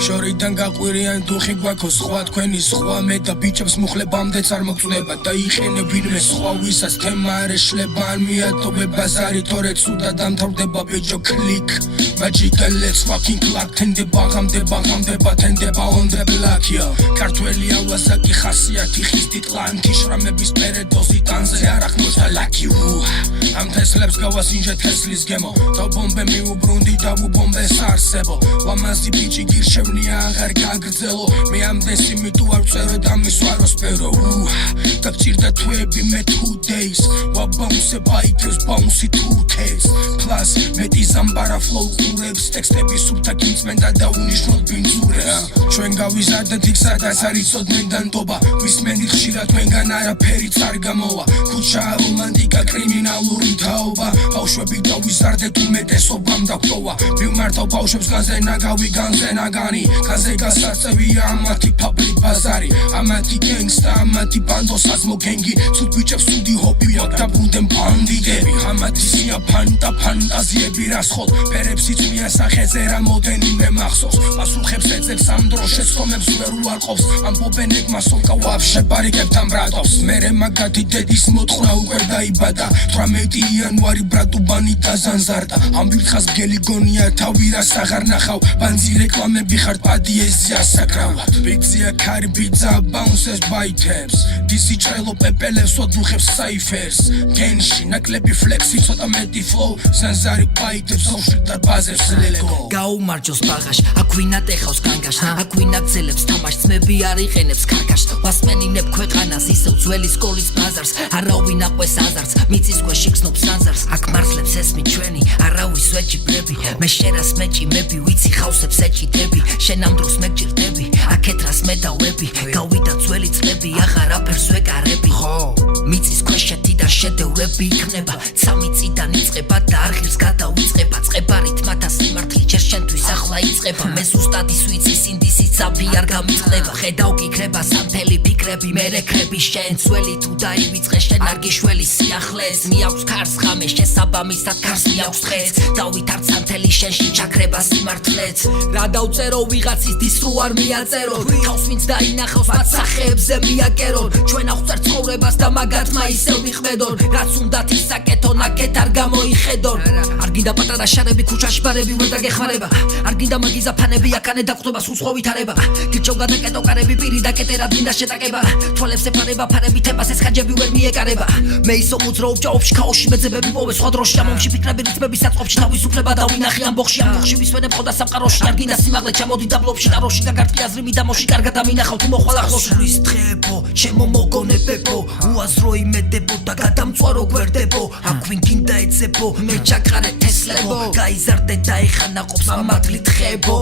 შორიდან გაყვირიან დუხი გვაქოს სხვა თქვენი სხვა მე და ბიჭებს მუხლებამდეც არ მოგწდება და იყენე ვინმე სხვა ვისაც თემა არ ეშლება ან მიატოვე ბაზარი თორე ცუდა დამთავრდება ბიჭო კლიკ Magical let's fucking clock თენდება თენდება on the block yo ქართველი ალვასაკი ხასიათი ხისტი ტლანკი შრამების პერედოზი ტანზე არ ახმოსა lucky ამ თესლებს გავასინჯე თესლის გემო და ბომბე მიუბრუნდი და ვუბომბე სარსებო ლამაზი ბიჭი გირჩევნია აღარ გაგრძელო მე ამდენს იმით ვარ წერო და მისვარო სპერო და გჭირდა თვეები მე 2 days ვაბაუნსე ბაიკერს ბაუნსი 2Ks plus მეტი ზამბარა flow ყურებს ტექსტები სუფთა გიწმენდა და უნიშნოდ ბინძურებს ჩვენ გავიზარდეთ იქ სადაც არ იცოდნენ დანტობა ვისმენით ხშირად თქვენგან არაფერიც არ გამოვა ქუჩა რომანტიკა კრიმინალური თაობა ბავშვები გავიზარდეთ უმეტესობამ დაგტოვა მივმართავ ბავშვებს განზე ნაგავი განზე ნაგანი განზე გასაწევია ამათი public ბაზარი ამათი გენგსტა ამათი ბანდოსას მოგენგი ცუდ ბიჭებს ცუდი ჰობია და ბუნდენ ბანდიტები ამათი სია ფანტაზიები რასხოლ ფერებს იწვიან სახეზე რა მოდენიმე მახსოვს პასუხებს ეძებს ამ დროს შეცდომებს ვერ უარყოფს ამბობენ ეგ მასოლკა ვაფშე ბარიკებთან ბრატობს მერე მაგათი დედის მოთხრა უკვე დაიბადა 18 იანვარი ბრატუბანი დაზანზარდა ამ ვირთხას მგელი გონია თავი რას აღარ ნახავ ბანძი რეკლამები ხარ პადიეზი ასაკრავად ბიძია ქარი ბიძა ბაუნსეს ბაითებს დისი ჭრელო პეპელებს ოდუხებს საიფერს გენში ნაკლები ფლექსი ცოტა მეტი ფლოუ სანზარი ბაითებს ოშლ დარბაზებს ლელეგო გაუმარჯოს ბაღაშ აქვინა ტეხავს განგაშ აქვინა გძელებს თამაშ ძმები არ იყენებს კარგაშ ვასმენინებ ქვეყანას ისევ ძველი სკოლის ბაზარს არავინ აყვეს აზარს მიწის ქვეშ იგზნობს სანზარს აქ მარცლებს ესმი ჩვენი არავის ვეჭიბრები მე შენას მეჭიმები ვიცი ხავსებს ეჭიდები შენ ამ დროს მეგჭირდები აქეთ რას მედავები გავიდა ძველი წლები აღარ აფერს ვეკარები ხო მიწის ქვეშ შეთიდან შედევრები იქნება 3 წიდან იწყება და არხებს გადავიწყება წყებარით მათა სიმართლე ჯერ შენთვის ახლა იწყება მე ზუსტად ის ვიცი სინდისი ძაფი არ გამიწყდება ხედავ გიქრება სამთელი ფიქრები მე რეკრები შენ ძველი თუ დაივიწყე შენ არ გიშველი სიახლეს მიაქვს ქარს ხამე შესაბამისად ქარს მიაქვს დღეს დავითარ სამთელი შენში ჩაქრება სიმართლეც რა დავწერო ვიღაცის დის რო არ მიაწერო თავს ვინც დაინახავს მათ სახეებზე მიაკერონ ჩვენ აღწერ ცხოვრებას და მაგათმა ისევ ვიხვედონ რაც უნდათ ისაკეთონ აქეთ არ გამოიხედონ არ გინდა პატარა შარები ქუჩაში ბარები ვერ დაგეხმარება არ გინდა მაგიზა ფანები აქანე დაგხვდება სულ სხვა ვითარება გიჩო გადაკეტო კარები პირი და კეტერა დინდა შეტაკება თვალებს ეფარება ფარები თებას ეს ხაჯები ვერ მიეკარება მე ისო მოძრაობ ჭაობში ქაოში მეძებები პოვე სხვა დროში ამომში ფიქრები რითმები საწყობში თავისუფლება დავინახე ამბოხში ამბოხში ვისვენებ ხოდა სამყაროში არ გინდა სიმაღლე ჩამოდი და ბლობში ტაროში და გარტყი აზრი მიდამოში კარგად დამინახავ თუ მოხვალ ახლოს დღეებო ჩემო მოგონებებო უაზრო იმედებო და გადამწვარო გვერდებო აქვინ გინდა ეცებო მე ჩაკარე თესლებო გაიზარდე და ეხანა ყოფს ამათლით ხებო